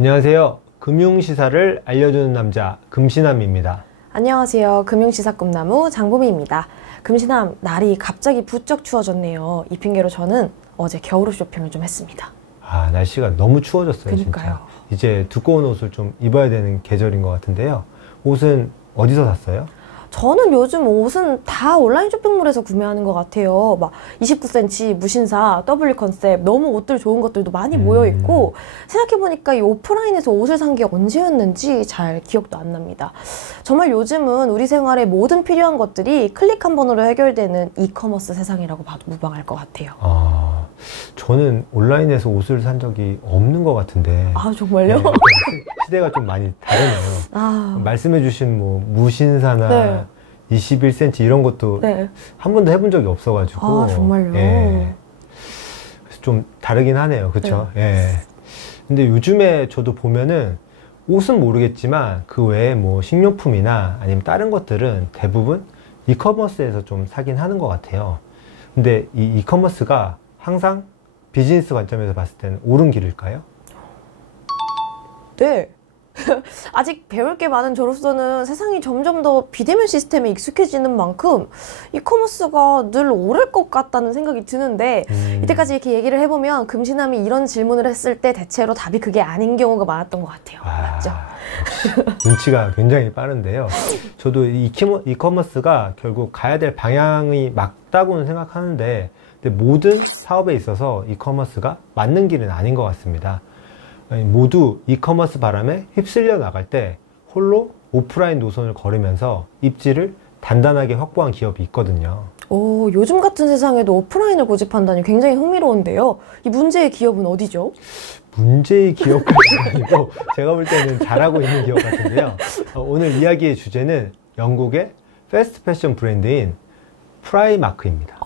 안녕하세요. 금융시사를 알려주는 남자 금시남입니다. 안녕하세요. 금융시사 꿈나무 장보미입니다. 금시남, 날이 갑자기 부쩍 추워졌네요. 이 핑계로 저는 어제 겨울옷 쇼핑을 좀 했습니다. 날씨가 너무 추워졌어요. 그러니까요. 진짜. 이제 두꺼운 옷을 좀 입어야 되는 계절인 것 같은데요. 옷은 어디서 샀어요? 저는 요즘 옷은 다 온라인 쇼핑몰에서 구매하는 것 같아요. 막 29cm, 무신사, W 컨셉, 너무 옷들 좋은 것들도 많이 모여있고, 생각해보니까 이 오프라인에서 옷을 산 게 언제였는지 잘 기억도 안 납니다. 정말 요즘은 우리 생활에 모든 필요한 것들이 클릭 한 번으로 해결되는 이커머스 세상이라고 봐도 무방할 것 같아요. 저는 온라인에서 옷을 산 적이 없는 것 같은데. 정말요? 네, 시대가 좀 많이 다르네요. 말씀해주신 뭐 무신사나 네. 21cm 이런 것도 네. 한 번도 해본 적이 없어가지고. 정말요? 예. 그래서 좀 다르긴 하네요. 그쵸? 네. 예. 근데 요즘에 저도 보면은 옷은 모르겠지만 그 외에 뭐 식료품이나 아니면 다른 것들은 대부분 이커머스에서 좀 사긴 하는 것 같아요. 근데 이 이커머스가 항상 비즈니스 관점에서 봤을 때는 옳은 길일까요? 네. 아직 배울 게 많은 저로서는 세상이 점점 더 비대면 시스템에 익숙해지는 만큼 이커머스가 늘 옳을 것 같다는 생각이 드는데 이때까지 이렇게 얘기를 해보면 금시남이 이런 질문을 했을 때 대체로 답이 그게 아닌 경우가 많았던 것 같아요. 맞죠? 눈치가 굉장히 빠른데요. 저도 이커머스가 결국 가야 될 방향이 맞다고는 생각하는데 근데 모든 사업에 있어서 이커머스가 맞는 길은 아닌 것 같습니다. 모두 이커머스 바람에 휩쓸려 나갈 때 홀로 오프라인 노선을 걸으면서 입지를 단단하게 확보한 기업이 있거든요. 요즘 같은 세상에도 오프라인을 고집한다니 굉장히 흥미로운데요. 이 문제의 기업은 어디죠? 문제의 기업까지는 아니고 제가 볼 때는 잘하고 있는 기업 같은데요. 오늘 이야기의 주제는 영국의 패스트 패션 브랜드인 프라이마크입니다.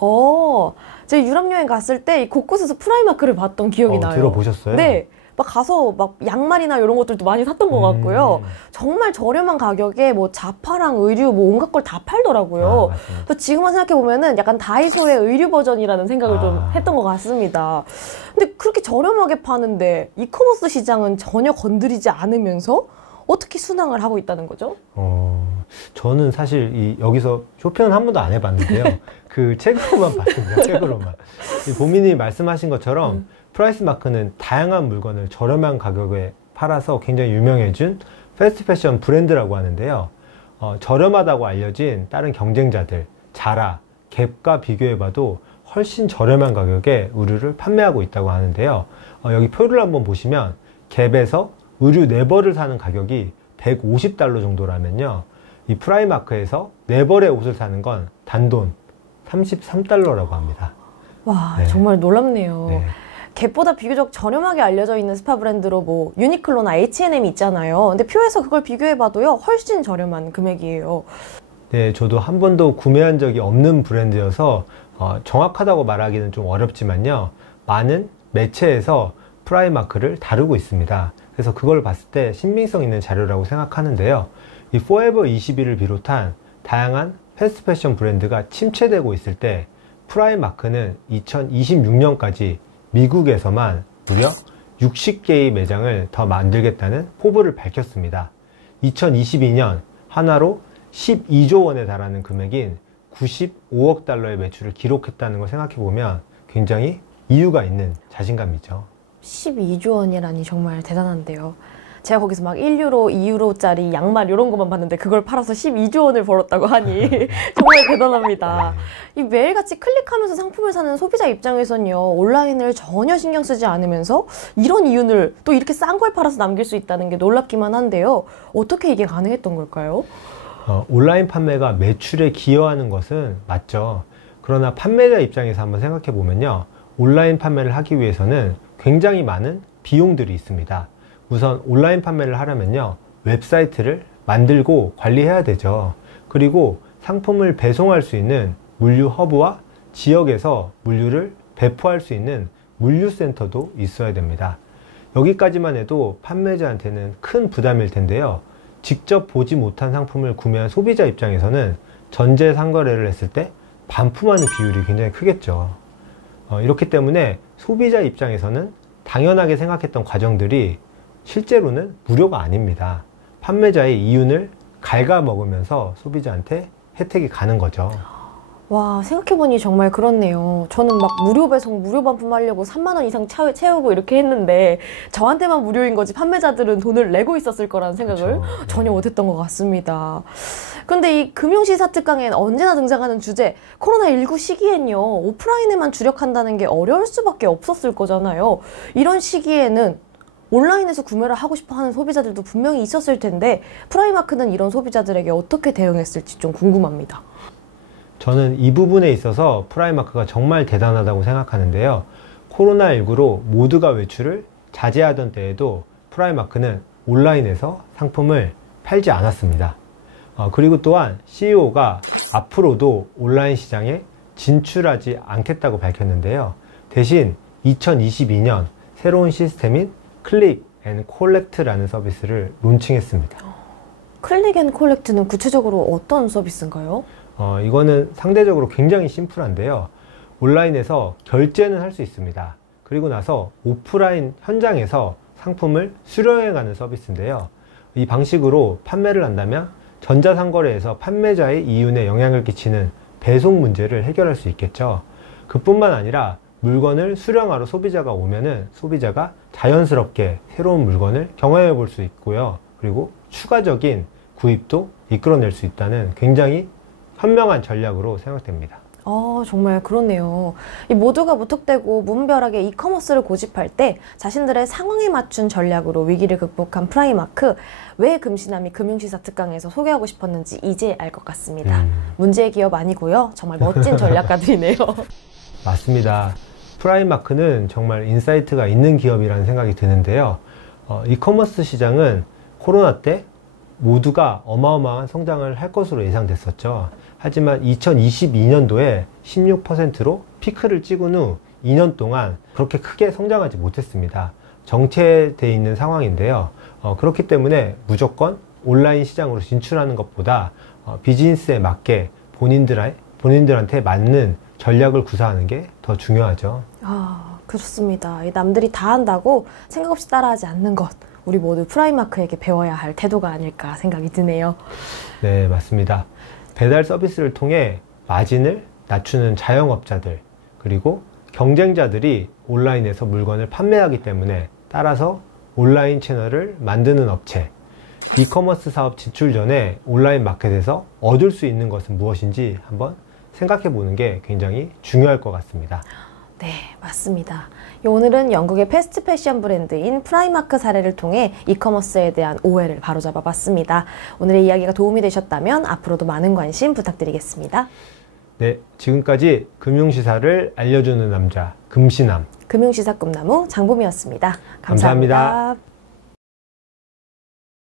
제가 유럽 여행 갔을 때 곳곳에서 프라이마크를 봤던 기억이 나요. 들어보셨어요? 네. 막 가서 막 양말이나 이런 것들도 많이 샀던 것 같고요. 정말 저렴한 가격에 뭐 자파랑 의류 뭐 온갖 걸 다 팔더라고요. 그래서 지금만 생각해 보면은 약간 다이소의 의류 버전이라는 생각을 좀 했던 것 같습니다. 근데 그렇게 저렴하게 파는데 이커머스 시장은 전혀 건드리지 않으면서 어떻게 순항을 하고 있다는 거죠? 저는 사실 여기서 쇼핑은 한 번도 안 해봤는데요. 그 책으로만 봤습니다. 책으로만. 보민이 말씀하신 것처럼 프라이스마크는 다양한 물건을 저렴한 가격에 팔아서 굉장히 유명해진 패스트 패션 브랜드라고 하는데요. 저렴하다고 알려진 다른 경쟁자들, 자라, 갭과 비교해봐도 훨씬 저렴한 가격에 의류를 판매하고 있다고 하는데요. 여기 표를 한번 보시면 갭에서 의류 4벌을 사는 가격이 150달러 정도라면요. 이 프라이마크에서 4벌의 옷을 사는 건 단돈 33달러라고 합니다. 와, 네. 정말 놀랍네요. 네. 갭보다 비교적 저렴하게 알려져 있는 스파 브랜드로 뭐 유니클로나 H&M이 있잖아요. 근데 표에서 그걸 비교해봐도요, 훨씬 저렴한 금액이에요. 네, 저도 한 번도 구매한 적이 없는 브랜드여서 정확하다고 말하기는 좀 어렵지만요. 많은 매체에서 프라이마크를 다루고 있습니다. 그래서 그걸 봤을 때 신빙성 있는 자료라고 생각하는데요. 이 포에버 21을 비롯한 다양한 패스트 패션 브랜드가 침체되고 있을 때 프라이마크는 2026년까지 미국에서만 무려 60개의 매장을 더 만들겠다는 포부를 밝혔습니다. 2022년 하나로 12조 원에 달하는 금액인 95억 달러의 매출을 기록했다는 걸 생각해보면 굉장히 이유가 있는 자신감이죠. 12조 원이라니 정말 대단한데요. 제가 거기서 막 1유로, 2유로짜리 양말 이런 것만 봤는데 그걸 팔아서 12조 원을 벌었다고 하니 정말 대단합니다. 이 매일같이 클릭하면서 상품을 사는 소비자 입장에선요, 온라인을 전혀 신경 쓰지 않으면서 이런 이윤을 또 이렇게 싼 걸 팔아서 남길 수 있다는 게 놀랍기만 한데요. 어떻게 이게 가능했던 걸까요? 온라인 판매가 매출에 기여하는 것은 맞죠. 그러나 판매자 입장에서 한번 생각해 보면요. 온라인 판매를 하기 위해서는 굉장히 많은 비용들이 있습니다. 우선 온라인 판매를 하려면요, 웹사이트를 만들고 관리해야 되죠. 그리고 상품을 배송할 수 있는 물류 허브와 지역에서 물류를 배포할 수 있는 물류센터도 있어야 됩니다. 여기까지만 해도 판매자한테는 큰 부담일 텐데요. 직접 보지 못한 상품을 구매한 소비자 입장에서는 전제 상거래를 했을 때 반품하는 비율이 굉장히 크겠죠. 이렇기 때문에 소비자 입장에서는 당연하게 생각했던 과정들이 실제로는 무료가 아닙니다. 판매자의 이윤을 갉아먹으면서 소비자한테 혜택이 가는 거죠. 와, 생각해보니 정말 그렇네요. 저는 막 무료 배송, 무료 반품하려고 3만 원 이상 채우고 이렇게 했는데 저한테만 무료인 거지 판매자들은 돈을 내고 있었을 거라는 생각을 그렇죠. 전혀 못했던 것 같습니다. 그런데 이 금융시사 특강엔 언제나 등장하는 주제, 코로나19 시기엔요, 오프라인에만 주력한다는 게 어려울 수밖에 없었을 거잖아요. 이런 시기에는 온라인에서 구매를 하고 싶어 하는 소비자들도 분명히 있었을 텐데 프라이마크는 이런 소비자들에게 어떻게 대응했을지 좀 궁금합니다. 저는 이 부분에 있어서 프라이마크가 정말 대단하다고 생각하는데요. 코로나19로 모두가 외출을 자제하던 때에도 프라이마크는 온라인에서 상품을 팔지 않았습니다. 그리고 또한 CEO가 앞으로도 온라인 시장에 진출하지 않겠다고 밝혔는데요. 대신 2022년 새로운 시스템인 클릭 앤 콜렉트라는 서비스를 론칭했습니다. 클릭 앤 콜렉트는 구체적으로 어떤 서비스인가요? 이거는 상대적으로 굉장히 심플한데요. 온라인에서 결제는 할 수 있습니다. 그리고 나서 오프라인 현장에서 상품을 수령해가는 서비스인데요. 이 방식으로 판매를 한다면 전자상거래에서 판매자의 이윤에 영향을 끼치는 배송 문제를 해결할 수 있겠죠. 그뿐만 아니라 물건을 수령하러 소비자가 오면은 소비자가 자연스럽게 새로운 물건을 경험해 볼 수 있고요. 그리고 추가적인 구입도 이끌어낼 수 있다는 굉장히 현명한 전략으로 생각됩니다. 정말 그렇네요. 이 모두가 무턱대고 무분별하게 이커머스를 고집할 때 자신들의 상황에 맞춘 전략으로 위기를 극복한 프라이마크, 왜 금시남이 금융시사 특강에서 소개하고 싶었는지 이제 알 것 같습니다. 문제의 기업 아니고요. 정말 멋진 전략가들이네요. 맞습니다. 프라이마크는 정말 인사이트가 있는 기업이라는 생각이 드는데요. 이커머스 시장은 코로나 때 모두가 어마어마한 성장을 할 것으로 예상됐었죠. 하지만 2022년도에 16%로 피크를 찍은 후 2년 동안 그렇게 크게 성장하지 못했습니다. 정체되어 있는 상황인데요. 그렇기 때문에 무조건 온라인 시장으로 진출하는 것보다 비즈니스에 맞게 본인들한테 맞는 전략을 구사하는 게 더 중요하죠. 그렇습니다. 남들이 다 한다고 생각 없이 따라하지 않는 것, 우리 모두 프라이마크에게 배워야 할 태도가 아닐까 생각이 드네요. 네, 맞습니다. 배달 서비스를 통해 마진을 낮추는 자영업자들, 그리고 경쟁자들이 온라인에서 물건을 판매하기 때문에 따라서 온라인 채널을 만드는 업체, 이커머스 사업 진출 전에 온라인 마켓에서 얻을 수 있는 것은 무엇인지 한번 생각해 보는 게 굉장히 중요할 것 같습니다. 네, 맞습니다. 오늘은 영국의 패스트 패션 브랜드인 프라이마크 사례를 통해 이커머스에 대한 오해를 바로잡아 봤습니다. 오늘의 이야기가 도움이 되셨다면 앞으로도 많은 관심 부탁드리겠습니다. 네, 지금까지 금융시사를 알려주는 남자, 금시남. 금융시사 꿈나무 장봄이었습니다. 감사합니다. 감사합니다.